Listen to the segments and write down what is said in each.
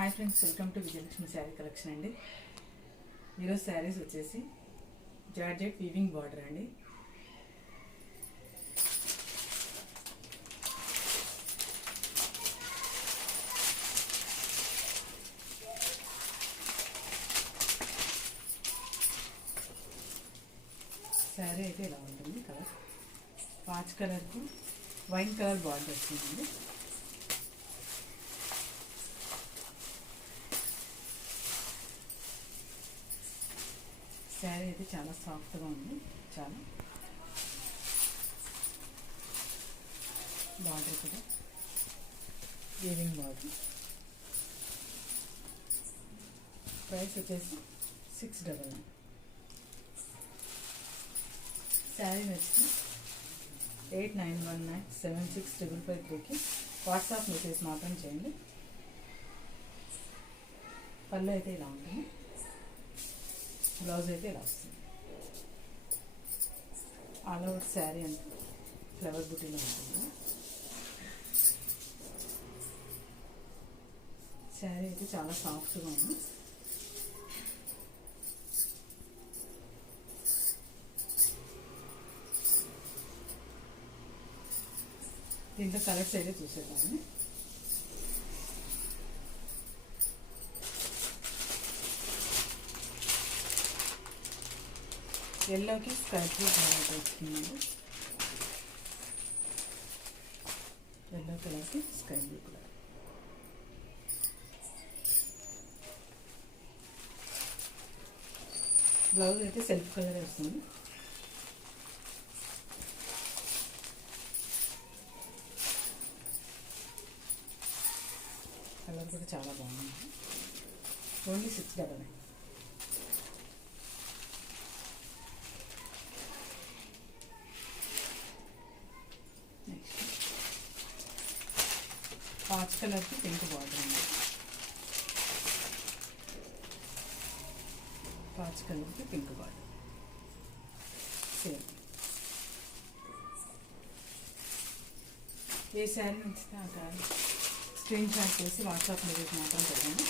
Hi friends, welcome to Vijayalakshmi sari collection అండి. ఈరోజు శారీస్ వచ్చేసి జార్జెట్ వీవింగ్ బార్డర్ అండి. శారీ అయితే ఇలా ఉంటుంది. కలర్ పాచ్ కలర్కు వైన్ కలర్ బార్డర్ వస్తుందండి. శారీ అయితే చాలా సాఫ్ట్గా ఉంది. చాలా బార్డర్ కూడా వీవింగ్ బార్డర్. ప్రైస్ వచ్చేసి 699. శారీ నచ్చితే 8919765553కి వాట్సాప్ మెసేజ్ మాత్రం చేయండి. పళ్ళు అయితే ఇలా ఉంటుంది. బ్లౌజ్ అయితే ఇలా వస్తుంది. ఆల్ ఓవర్ శారీ అంతా ఫ్లవర్ బుటీలో ఉంటుంది. శారీ అయితే చాలా సాఫ్ట్గా ఉంది. దీంట్లో కలర్స్ అయితే చూసేద్దాము. ఎల్లోకి స్కై బ్లూ కలర్ వస్తుందండి. ఎల్లో కలర్కి స్కై బ్లూ కలర్. బ్లౌజ్ అయితే సెల్ఫ్ కలర్ వస్తుంది. కలర్ కూడా చాలా బాగుంది. ఓన్లీ 699. పాచ్ కలర్కి పింక్ బార్డర్ ఉంది. పాచ్ కలర్కి పింక్ బార్డర్ సేమ్. ఏ శారీ నచ్చితే ఆ శారీ స్క్రీన్ షాట్ చేసి వాట్సాప్ మెసేజ్ మాత్రం పెట్టండి.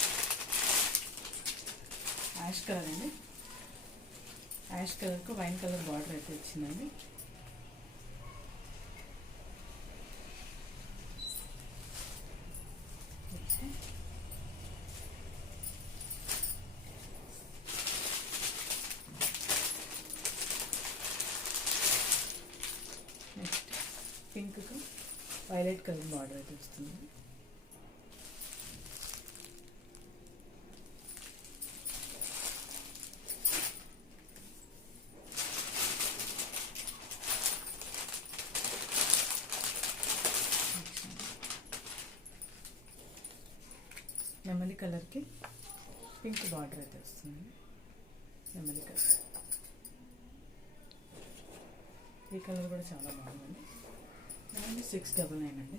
యాష్ కలర్ అండి. యాష్ కలర్కు వైన్ కలర్ బార్డర్ అయితే వచ్చిందండి. నెక్స్ట్ పింక్కు వైలెట్ కలర్ బార్డర్ అయితే వస్తుంది. నెమలి కలర్కి పింక్ బార్డర్ అయితే వస్తుంది. నెమలి కలర్, ఈ కలర్ కూడా చాలా బాగుందండి. 699 అండి.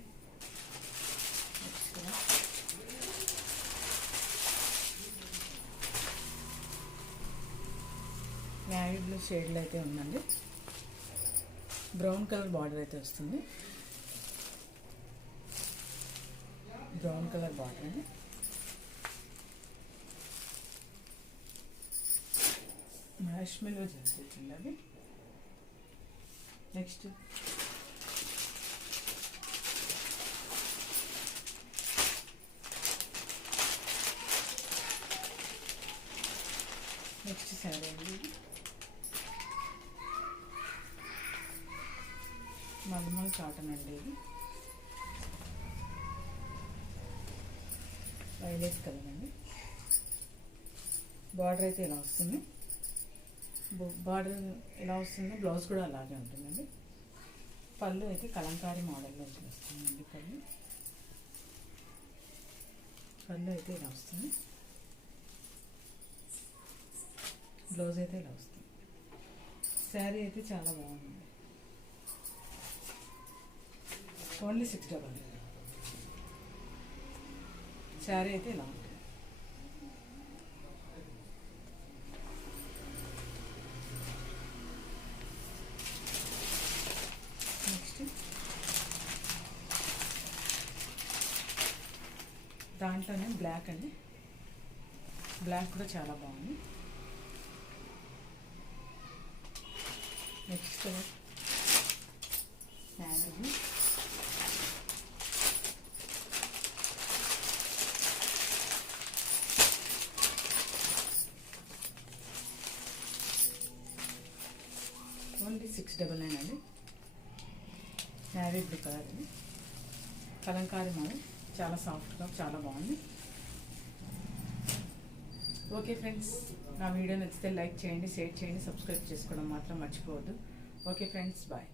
నేవీ బ్లూ షేడ్లో అయితే ఉందండి. బ్రౌన్ కలర్ బార్డర్ అయితే వస్తుంది. బ్రౌన్ కలర్ బార్డర్ అండి. మ్యాష్మెలో చేసేసింది అది. నెక్స్ట్ శారీ అండి. మల్మల్ కాటన్ అండి. ఇది వైలెట్ కలర్ అండి. బార్డర్ అయితే ఇలా వస్తుంది. బార్డర్ ఎలా వస్తుందో బ్లౌజ్ కూడా అలాగే ఉంటుందండి. పళ్ళు అయితే కలంకారీ మోడల్లో వస్తుందండి. పళ్ళు అయితే ఇలా వస్తుంది. బ్లౌజ్ అయితే ఇలా వస్తుంది. శారీ అయితే చాలా బాగుంది. ఓన్లీ 699. శారీ అయితే ఇలా ఉంటుంది. నెక్స్ట్ దాంట్లో దీంట్లోనే బ్లాక్ అండి, బ్లాక్ కూడా చాలా బాగుంది. నెక్స్ట్ నేవీ, ఓన్లీ 699 అండి. నేవీ బ్లూ కలర్ అండి, కలంకారీ మోడల్, చాలా సాఫ్ట్గా చాలా బాగుంది. ఓకే ఫ్రెండ్స్, నా వీడియో నచ్చితే లైక్ చేయండి, షేర్ చేయండి, సబ్స్క్రైబ్ చేసుకోవడం మాత్రం మర్చిపోవద్దు. Okay friends, bye.